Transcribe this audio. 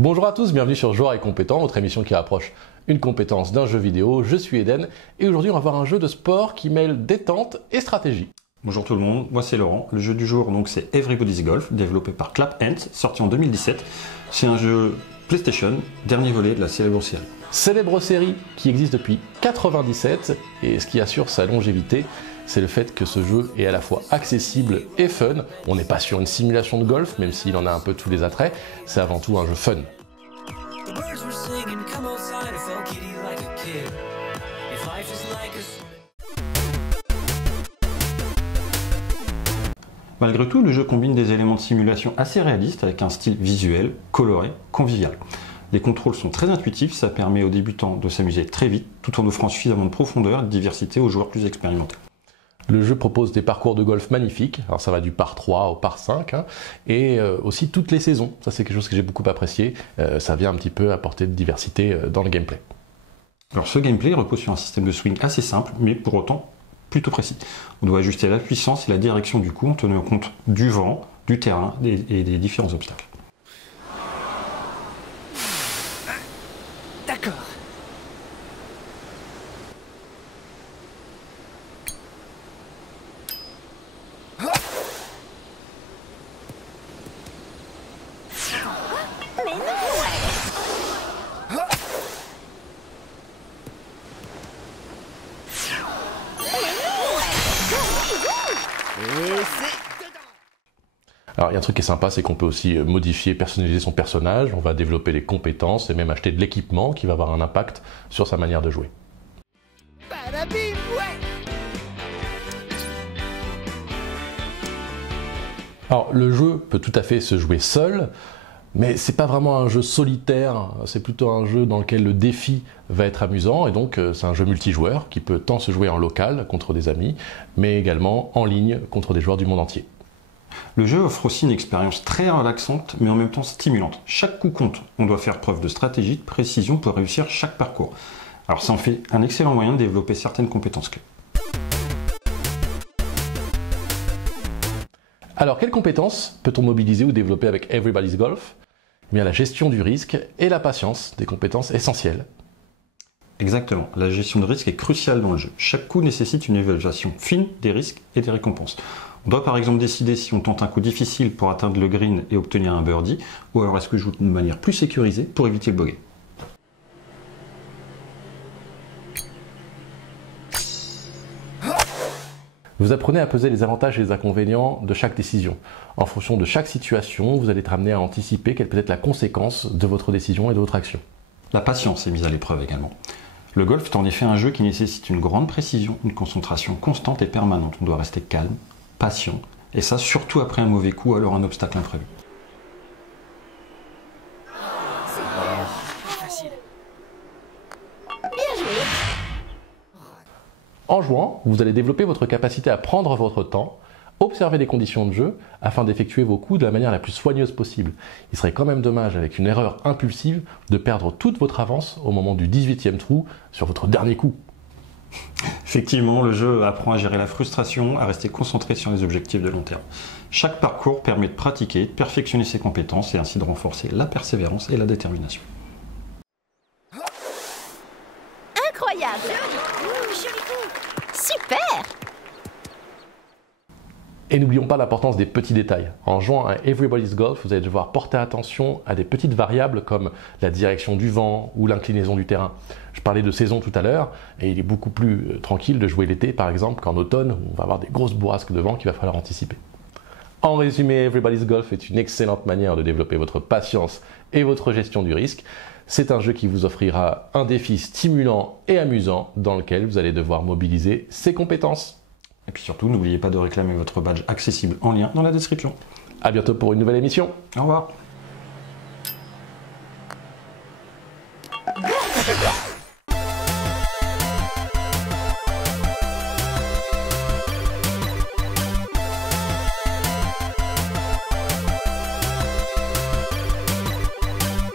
Bonjour à tous, bienvenue sur Joueur et Compétent, votre émission qui rapproche une compétence d'un jeu vidéo. Je suis Eden et aujourd'hui on va voir un jeu de sport qui mêle détente et stratégie. Bonjour tout le monde, moi c'est Laurent. Le jeu du jour donc c'est Everybody's Golf, développé par Clap Hands, sorti en 2017. C'est un jeu PlayStation, dernier volet de la célèbre série. Célèbre série qui existe depuis 1997 et ce qui assure sa longévité, c'est le fait que ce jeu est à la fois accessible et fun. On n'est pas sur une simulation de golf, même s'il en a un peu tous les attraits, c'est avant tout un jeu fun. Malgré tout, le jeu combine des éléments de simulation assez réalistes avec un style visuel, coloré, convivial. Les contrôles sont très intuitifs, ça permet aux débutants de s'amuser très vite, tout en offrant suffisamment de profondeur et de diversité aux joueurs plus expérimentés. Le jeu propose des parcours de golf magnifiques, alors ça va du par 3 au par 5, et aussi toutes les saisons. Ça c'est quelque chose que j'ai beaucoup apprécié, ça vient un petit peu apporter de diversité dans le gameplay. Alors ce gameplay repose sur un système de swing assez simple, mais pour autant plutôt précis. On doit ajuster la puissance et la direction du coup en tenant compte du vent, du terrain et des différents obstacles. D'accord. Mais non. Alors il y a un truc qui est sympa, c'est qu'on peut aussi modifier, personnaliser son personnage, on va développer les compétences et même acheter de l'équipement qui va avoir un impact sur sa manière de jouer. Badabim, ouais. Alors le jeu peut tout à fait se jouer seul, mais c'est pas vraiment un jeu solitaire, c'est plutôt un jeu dans lequel le défi va être amusant et donc c'est un jeu multijoueur qui peut tant se jouer en local contre des amis, mais également en ligne contre des joueurs du monde entier. Le jeu offre aussi une expérience très relaxante mais en même temps stimulante. Chaque coup compte, on doit faire preuve de stratégie, de précision pour réussir chaque parcours. Alors ça en fait un excellent moyen de développer certaines compétences clés. Alors quelles compétences peut-on mobiliser ou développer avec Everybody's Golf ? Eh bien la gestion du risque et la patience, des compétences essentielles. Exactement, la gestion de risque est cruciale dans le jeu. Chaque coup nécessite une évaluation fine des risques et des récompenses. On doit par exemple décider si on tente un coup difficile pour atteindre le green et obtenir un birdie, ou alors est-ce que je joue de manière plus sécurisée pour éviter le bogey. Vous apprenez à peser les avantages et les inconvénients de chaque décision. En fonction de chaque situation, vous allez être amené à anticiper quelle peut être la conséquence de votre décision et de votre action. La patience est mise à l'épreuve également. Le golf est en effet un jeu qui nécessite une grande précision, une concentration constante et permanente. On doit rester calme, patient, et ça surtout après un mauvais coup, alors un obstacle imprévu. Facile. En jouant, vous allez développer votre capacité à prendre votre temps, observer les conditions de jeu afin d'effectuer vos coups de la manière la plus soigneuse possible. Il serait quand même dommage, avec une erreur impulsive, de perdre toute votre avance au moment du 18e trou sur votre dernier coup. Effectivement, le jeu apprend à gérer la frustration, à rester concentré sur les objectifs de long terme. Chaque parcours permet de pratiquer, de perfectionner ses compétences et ainsi de renforcer la persévérance et la détermination. Incroyable! Super! Et n'oublions pas l'importance des petits détails. En jouant à Everybody's Golf, vous allez devoir porter attention à des petites variables comme la direction du vent ou l'inclinaison du terrain. Je parlais de saison tout à l'heure, et il est beaucoup plus tranquille de jouer l'été par exemple qu'en automne où on va avoir des grosses bourrasques de vent qu'il va falloir anticiper. En résumé, Everybody's Golf est une excellente manière de développer votre patience et votre gestion du risque. C'est un jeu qui vous offrira un défi stimulant et amusant dans lequel vous allez devoir mobiliser ses compétences. Et puis surtout, n'oubliez pas de réclamer votre badge accessible en lien dans la description. A bientôt pour une nouvelle émission. Au revoir.